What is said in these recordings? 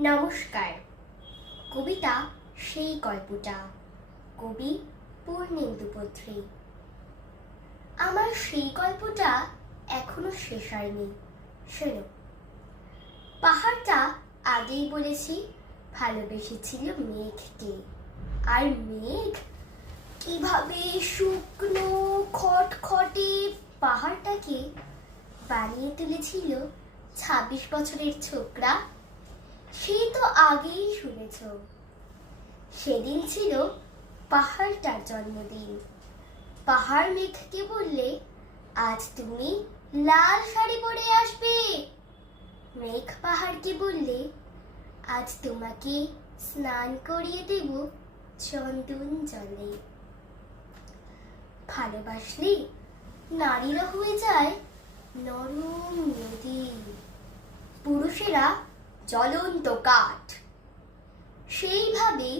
নমস্কার। কবিতা, সেই গল্পটা। কবি পূর্ণেন্দু পত্রী আমার সেই গল্পটা এখনও শেষ হয়নি। শোনো। পাহাড়টা আগেই বলেছি, ভালোবেসেছিল মেঘকে আর মেঘ কীভাবে শুকনো, খটখটে পাহাড়টাকে বানিয়ে তুলেছিল ছাব্বিশ বছরের ছোকরা সেই তো আগেই শুনেছ। সেদিন ছিল পাহাড়টার জন্মদিন। পাহাড় মেঘকে বললে, আজ তুমি লাল শাড়ি পরে আসবে। মেঘ পাহাড়কে বললে, আজ তোমাকে স্নান করিয়ে দেব চন্দন জলে। ভালোবাসলে নারীরা হয়ে যায় নরম নদী। পুরুষেরা জ্বলন্ত কাঠ। সেইভাবেই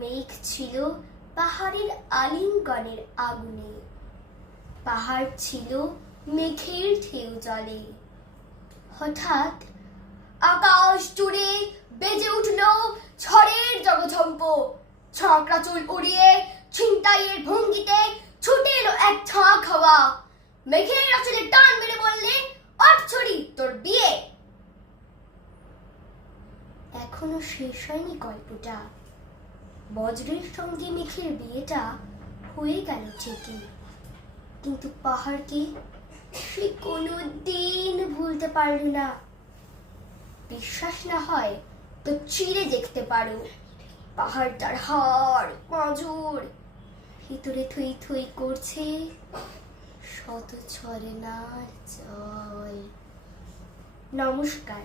মেঘ ছিল পাহাড়ের আলিঙ্গনের আগুনে। পাহাড় ছিল মেঘের ঢেউ জলে। হঠাৎ আকাশ জুড়ে বেজে উঠল ঝড়ের জগঝম্প। ছকরা চুল উড়িয়ে ছিনতাইয়ের ভঙ্গিতে ছুটে এলো এক ঝাঁক হাওয়া। মেঘের আসলে টান মেরে বললে অট ছড়ি তোর বিয়ে এখনও শেষ হয়নি গল্পটা। বজ্রের সঙ্গে মেঘের বিয়েটা হয়ে গেল ঠিকই। কিন্তু পাহাড়কে সে কোনো দিন ভুলতে পারল না। বিশ্বাস না হয় তো চিড়ে দেখতে পারো। পাহাড়টার হাড় পাঁজর ভিতরে থই থই করছে শত ছড়ে না জল। নমস্কার।